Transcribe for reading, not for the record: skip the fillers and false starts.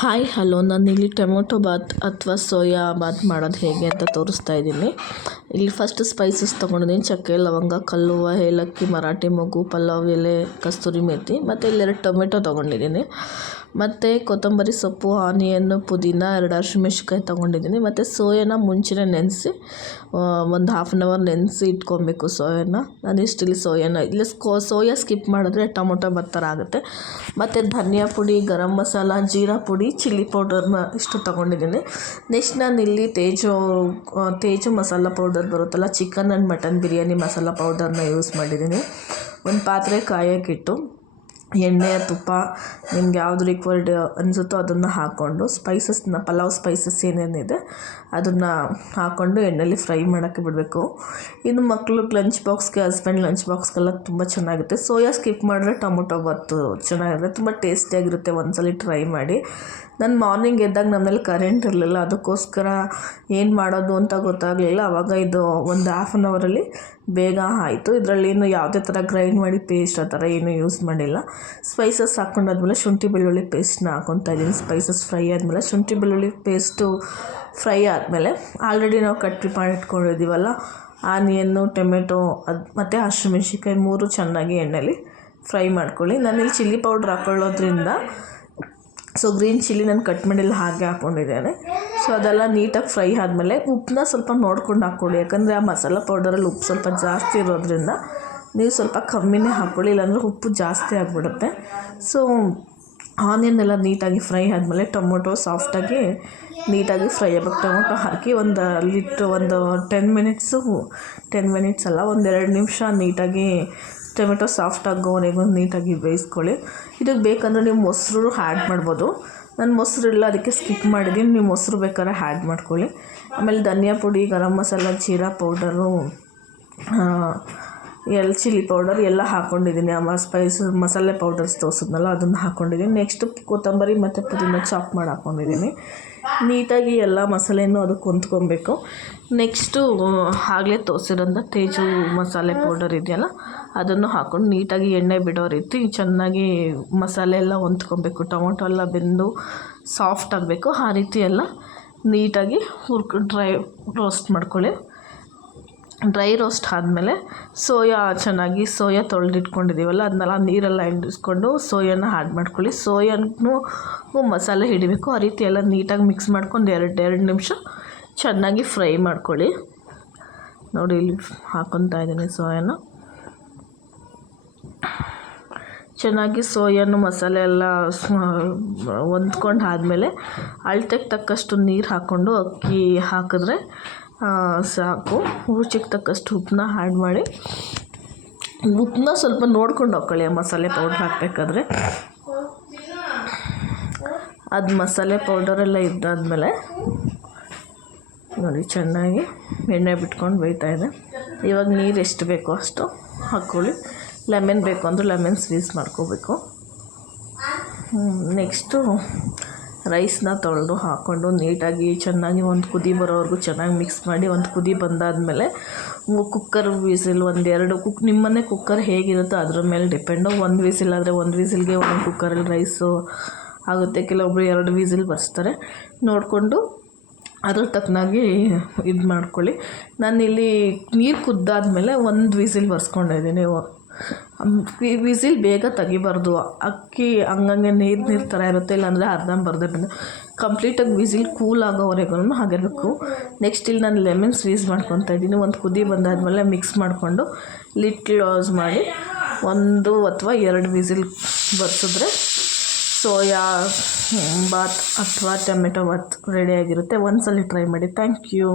Hi hello, ನಾನಿಲ್ಲಿ tomato Baat ಅಥವಾ soya Baat ಮಾಡೋದು ಹೇಗೆ ಅಂತ ತೋರಿಸ್ತಾ ಇದ್ದೀನಿ. ಇಲ್ಲಿ ಫಸ್ಟ್ ಸ್ಪೈಸಸ್ ತೊಗೊಂಡಿದ್ದೀನಿ. ಚಕ್ಕೆ, ಲವಂಗ, ಕಲ್ಲುವ, ಏಲಕ್ಕಿ, ಮರಾಠಿ ಮೊಗ್ಗು, ಪಲಾವ್ ಎಲೆ, ಕಸ್ತೂರಿ ಮೇಥಿ ಮತ್ತು ಇಲ್ಲೆರಡು ಟೊಮೆಟೊ ತೊಗೊಂಡಿದ್ದೀನಿ. ಮತ್ತು ಕೊತ್ತಂಬರಿ ಸೊಪ್ಪು, ಆನಿಯನ್ನು, ಪುದೀನ, 2 ಹಸಿಮೆಣ್ಸಿನ್ಕಾಯಿ ತೊಗೊಂಡಿದ್ದೀನಿ. ಮತ್ತು ಸೋಯಾನ ಮುಂಚೆನೇ ನೆನೆಸಿ ಒಂದು 1/2 ಅವರ್ ನೆನೆಸಿ ಇಟ್ಕೊಬೇಕು. ಸೋಯಾನ ನಾನು ಇಷ್ಟಿಲ್ಲಿ ಸೋಯಾನ ಇಲ್ಲಿ ಸೋಯಾ ಸ್ಕಿಪ್ ಮಾಡಿದ್ರೆ ಟೊಮೊಟೊ ಬಾತ್ ಥರ ಆಗುತ್ತೆ. ಮತ್ತು ಧನಿಯಾ ಪುಡಿ, ಗರಂ ಮಸಾಲ, ಜೀರಾ ಪುಡಿ, ಚಿಲ್ಲಿ ಪೌಡರ್ನ ಇಷ್ಟು ತೊಗೊಂಡಿದ್ದೀನಿ. ನೆಕ್ಸ್ಟ್ ನಾನು ಇಲ್ಲಿ ತೇಜು ಮಸಾಲ ಪೌಡರ್ ಬರುತ್ತಲ್ಲ, chicken and mutton biryani masala ಪೌಡರ್ನ ಯೂಸ್ ಮಾಡಿದ್ದೀನಿ. ಒಂದು ಪಾತ್ರೆ ಕಾಯೋಕ್ಕಿಟ್ಟು ಎಣ್ಣೆ, ತುಪ್ಪ ನಿಮ್ಗೆ ಯಾವುದು ರಿಕ್ವೈರ್ಡ್ ಅನಿಸುತ್ತೋ ಅದನ್ನು ಹಾಕ್ಕೊಂಡು ಸ್ಪೈಸಸ್ನ, ಪಲಾವ್ ಸ್ಪೈಸಸ್ ಏನೇನಿದೆ ಅದನ್ನು ಹಾಕ್ಕೊಂಡು ಎಣ್ಣೆಯಲ್ಲಿ ಫ್ರೈ ಮಾಡೋಕ್ಕೆ ಬಿಡಬೇಕು. ಇನ್ನು ಮಕ್ಳಿಗೆ ಲಂಚ್ ಬಾಕ್ಸ್ಗೆ, ಹಸ್ಬೆಂಡ್ ಲಂಚ್ ಬಾಕ್ಸ್ಗೆಲ್ಲ ತುಂಬ ಚೆನ್ನಾಗಿರುತ್ತೆ. ಸೋಯಾ ಸ್ಕಿಪ್ ಮಾಡಿದ್ರೆ ಟೊಮೊಟೊ ಬಾತು ಚೆನ್ನಾಗಿರುತ್ತೆ, ತುಂಬ ಟೇಸ್ಟಿಯಾಗಿರುತ್ತೆ. ಒಂದ್ಸಲ ಟ್ರೈ ಮಾಡಿ. ನಾನು ಮಾರ್ನಿಂಗ್ ಎದ್ದಾಗ ನಮ್ಮಲ್ಲಿ ಕರೆಂಟ್ ಇರಲಿಲ್ಲ, ಅದಕ್ಕೋಸ್ಕರ ಏನು ಮಾಡೋದು ಅಂತ ಗೊತ್ತಾಗಲಿಲ್ಲ. ಆವಾಗ ಇದು ಒಂದು 1/2 ಅವರಲ್ಲಿ ಬೇಗ ಆಯಿತು. ಇದರಲ್ಲಿ ಏನು ಯಾವುದೇ ಥರ ಗ್ರೈಂಡ್ ಮಾಡಿ ಪೇಸ್ಟ್ ಆ ಥರ ಏನೂ ಯೂಸ್ ಮಾಡಿಲ್ಲ. ಸ್ಪೈಸಸ್ ಹಾಕ್ಕೊಂಡಾದ್ಮೇಲೆ ಶುಂಠಿ ಬೆಳ್ಳುಳ್ಳಿ ಪೇಸ್ಟ್ನ ಹಾಕ್ಕೊತಾ ಇದ್ದೀನಿ. ಸ್ಪೈಸಸ್ ಫ್ರೈ ಆದಮೇಲೆ ಶುಂಠಿ ಬೆಳ್ಳುಳ್ಳಿ ಪೇಸ್ಟು ಫ್ರೈ ಆದಮೇಲೆ ಆಲ್ರೆಡಿ ನಾವು ಕಟ್ ಮಾಡಿಟ್ಕೊಂಡಿದ್ದೀವಲ್ಲ ಆನಿಯನ್ನು, ಟೊಮೆಟೊ ಮತ್ತು ಹಸಿಮೆಣ್ಸಿನ್ಕಾಯಿ 3 ಚೆನ್ನಾಗಿ ಎಣ್ಣೆಲಿ ಫ್ರೈ ಮಾಡ್ಕೊಳ್ಳಿ. ನಾನಿಲ್ಲಿ ಚಿಲ್ಲಿ ಪೌಡ್ರ್ ಹಾಕ್ಕೊಳ್ಳೋದ್ರಿಂದ ಗ್ರೀನ್ ಚಿಲ್ಲಿ ನಾನು ಕಟ್ ಮಾಡಿಲ್ಲ, ಹಾಗೆ ಹಾಕ್ಕೊಂಡಿದ್ದೇನೆ. ಅದೆಲ್ಲ ನೀಟಾಗಿ ಫ್ರೈ ಆದಮೇಲೆ ಉಪ್ಪನ್ನ ಸ್ವಲ್ಪ ನೋಡ್ಕೊಂಡು ಹಾಕ್ಕೊಳ್ಳಿ. ಯಾಕಂದರೆ ಆ ಮಸಾಲ ಪೌಡರಲ್ಲಿ ಉಪ್ಪು ಸ್ವಲ್ಪ ಜಾಸ್ತಿ ಇರೋದ್ರಿಂದ ನೀವು ಸ್ವಲ್ಪ ಕಮ್ಮಿನೇ ಹಾಕ್ಕೊಳ್ಳಿ, ಇಲ್ಲಾಂದರೆ ಉಪ್ಪು ಜಾಸ್ತಿ ಆಗಿಬಿಡುತ್ತೆ. ಆನಿಯನ್ ಎಲ್ಲ ನೀಟಾಗಿ ಫ್ರೈ ಆದಮೇಲೆ ಟೊಮೊಟೊ ಸಾಫ್ಟಾಗಿ ನೀಟಾಗಿ ಫ್ರೈ ಆಗಬೇಕು. ಟೊಮೊಟೊ ಹಾಕಿ ಒಂದು 10 ಮಿನಿಟ್ಸ್ ಅಲ್ಲ, 2 ನಿಮಿಷ ನೀಟಾಗಿ ಟೊಮೆಟೊ ಸಾಫ್ಟ್ ಆಗೋವರೆಗೂ ನೀಟಾಗಿ ಬೇಯಿಸ್ಕೊಳ್ಳಿ. ಇದಕ್ಕೆ ಬೇಕಂದರೆ ನೀವು ಮೊಸರು ಆ್ಯಡ್ ಮಾಡ್ಬೋದು. ನಾನು ಮೊಸರು ಇಲ್ಲ, ಅದಕ್ಕೆ ಸ್ಕಿಪ್ ಮಾಡಿದ್ದೀನಿ. ನೀವು ಮೊಸರು ಬೇಕಾದ್ರೆ ಆ್ಯಡ್ ಮಾಡ್ಕೊಳ್ಳಿ. ಆಮೇಲೆ ಧನಿಯಾ ಪುಡಿ, ಗರಂ ಮಸಾಲ, ಜೀರಾ ಪೌಡರು, ಚಿಲ್ಲಿ ಪೌಡರ್ ಎಲ್ಲ ಹಾಕ್ಕೊಂಡಿದ್ದೀನಿ. ಮಸಾಲೆ ಪೌಡರ್ಸ್ ತೋರಿಸಿದ್ನಲ್ಲ ಅದನ್ನು ಹಾಕ್ಕೊಂಡಿದ್ದೀನಿ. ನೆಕ್ಸ್ಟು ಕೊತ್ತಂಬರಿ ಮತ್ತು ಪುದೀನ ಚಾಪ್ ಮಾಡಿ ಹಾಕ್ಕೊಂಡಿದ್ದೀನಿ. ನೀಟಾಗಿ ಎಲ್ಲ ಮಸಾಲೆನೂ ಅದಕ್ಕೆ ಹೊಂದ್ಕೊಬೇಕು. ನೆಕ್ಸ್ಟು ಆಗಲೇ ತೋರಿಸಿರೋಂಥ ತೇಜು ಮಸಾಲೆ ಪೌಡರ್ ಇದೆಯಲ್ಲ ಅದನ್ನು ಹಾಕ್ಕೊಂಡು ನೀಟಾಗಿ ಎಣ್ಣೆ ಬಿಡೋ ರೀತಿ ಚೆನ್ನಾಗಿ ಮಸಾಲೆ ಎಲ್ಲ ಹೊಂದ್ಕೊಬೇಕು. ಟೊಮೊಟೊ ಎಲ್ಲ ಬೆಂದು ಸಾಫ್ಟ್ ಆಗಬೇಕು. ಆ ರೀತಿ ಎಲ್ಲ ನೀಟಾಗಿ ಡ್ರೈ ರೋಸ್ಟ್ ಮಾಡ್ಕೊಳ್ಳಿ. ಡ್ರೈ ರೋಸ್ಟ್ ಆದಮೇಲೆ ಸೋಯಾ ತೊಳೆದಿಟ್ಕೊಂಡಿದ್ದೀವಲ್ಲ ಅದನ್ನೆಲ್ಲ ನೀರೆಲ್ಲ ಹಿಂಡಿಸ್ಕೊಂಡು ಸೋಯಾನ ಆ್ಯಡ್ ಮಾಡ್ಕೊಳ್ಳಿ. ಸೋಯಾನು ಮಸಾಲೆ ಹಿಡಿಬೇಕು. ಆ ರೀತಿ ಎಲ್ಲ ನೀಟಾಗಿ ಮಿಕ್ಸ್ ಮಾಡ್ಕೊಂಡು 2 ನಿಮಿಷ ಚೆನ್ನಾಗಿ ಫ್ರೈ ಮಾಡ್ಕೊಳ್ಳಿ. ನೋಡಿ ಇಲ್ಲಿ ಹಾಕ್ಕೊತಾ ಇದ್ದೀನಿ ಸೋಯಾನ. ಚೆನ್ನಾಗಿ ಸೋಯಾನು ಮಸಾಲೆ ಎಲ್ಲ ಹೊಂದ್ಕೊಂಡು ಆದಮೇಲೆ ಅಳತೆಗೆ ತಕ್ಕಷ್ಟು ನೀರು ಹಾಕ್ಕೊಂಡು ಅಕ್ಕಿ ಹಾಕಿದ್ರೆ ಸಾಕು. ರುಚಿಗೆ ತಕ್ಕಷ್ಟು ಉಪ್ಪನ್ನ ಆ್ಯಡ್ ಮಾಡಿ, ಉಪ್ಪನ್ನ ಸ್ವಲ್ಪ ನೋಡ್ಕೊಂಡು ಹಾಕ್ಕೊಳ್ಳಿ. ಆ ಮಸಾಲೆ ಪೌಡ್ರ್ ಹಾಕಬೇಕಾದ್ರೆ ಅದು ಮಸಾಲೆ ಪೌಡರೆಲ್ಲ ಇದ್ದಾದಮೇಲೆ ನೋಡಿ ಚೆನ್ನಾಗಿ ಎಣ್ಣೆ ಬಿಟ್ಕೊಂಡು ಬೇಯ್ತಾಯಿದೆ. ಇವಾಗ ನೀರು ಎಷ್ಟು ಬೇಕೋ ಅಷ್ಟು ಹಾಕ್ಕೊಳ್ಳಿ. ಲೆಮನ್ ಬೇಕು ಅಂದರೆ ಲೆಮನ್ ಸ್ಕ್ವೀಸ್ ಮಾಡ್ಕೋಬೇಕು. ನೆಕ್ಸ್ಟು ರೈಸ್ನ ತೊಳೆದು ಹಾಕ್ಕೊಂಡು ನೀಟಾಗಿ ಚೆನ್ನಾಗಿ ಒಂದು ಕುದಿ ಬರೋವರೆಗೂ ಚೆನ್ನಾಗಿ ಮಿಕ್ಸ್ ಮಾಡಿ, ಒಂದು ಕುದಿ ಬಂದಾದಮೇಲೆ ಕುಕ್ಕರ್ ವಿಸಿಲ್ 1-2 ನಿಮ್ಮನೆ ಕುಕ್ಕರ್ ಹೇಗಿರುತ್ತೋ ಅದ್ರ ಮೇಲೆ ಡಿಪೆಂಡು. 1 ವಿಸಿಲ್ ಆದರೆ 1 ವಿಸಿಲ್ಗೆ 1 ಕುಕ್ಕರಲ್ಲಿ ರೈಸು ಆಗುತ್ತೆ. ಕೆಲವೊಬ್ಬರು 2 ವಿಸಿಲ್ ಬರ್ಸ್ತಾರೆ. ನೋಡಿಕೊಂಡು ಅದ್ರ ತಕ್ಕನಾಗಿ ಇದು ಮಾಡ್ಕೊಳ್ಳಿ. ನಾನಿಲ್ಲಿ ನೀರು ಕುದ್ದಾದಮೇಲೆ 1 ವಿಸಿಲ್ ಬರ್ಸ್ಕೊಂಡಿದ್ದೀನಿ. ವಿಸಿಲ್ ಬೇಗ ತೆಗಿಬಾರ್ದು, ಅಕ್ಕಿ ಹಂಗಂಗೆ ನೀರು ಥರ ಇರುತ್ತೆ, ಇಲ್ಲಾಂದರೆ ಅರ್ಧಂಬರ್ಧ ಕಂಪ್ಲೀಟಾಗಿ ವಿಸಿಲ್ ಕೂಲ್ ಆಗೋವರೆಗೂ ಆಗಿರಬೇಕು. ನೆಕ್ಸ್ಟ್ ಇಲ್ಲಿ ನಾನು ಲೆಮನ್ ಸ್ಕ್ವೀಸ್ ಮಾಡ್ಕೊತಾ ಇದ್ದೀನಿ. ಒಂದು ಕುದಿ ಬಂದಾದಮೇಲೆ ಮಿಕ್ಸ್ ಮಾಡಿಕೊಂಡು ಲಿಡ್ ಕ್ಲೋಸ್ ಮಾಡಿ 1 ಅಥವಾ 2 ವಿಸಿಲ್ ಬರ್ಸಿದ್ರೆ ಸೋಯಾ ಬಾತ್ ಅಥವಾ ಟೊಮೆಟೊ ಬಾತ್ ರೆಡಿಯಾಗಿರುತ್ತೆ. ಒಂದ್ಸಲ ಟ್ರೈ ಮಾಡಿ. Thank you.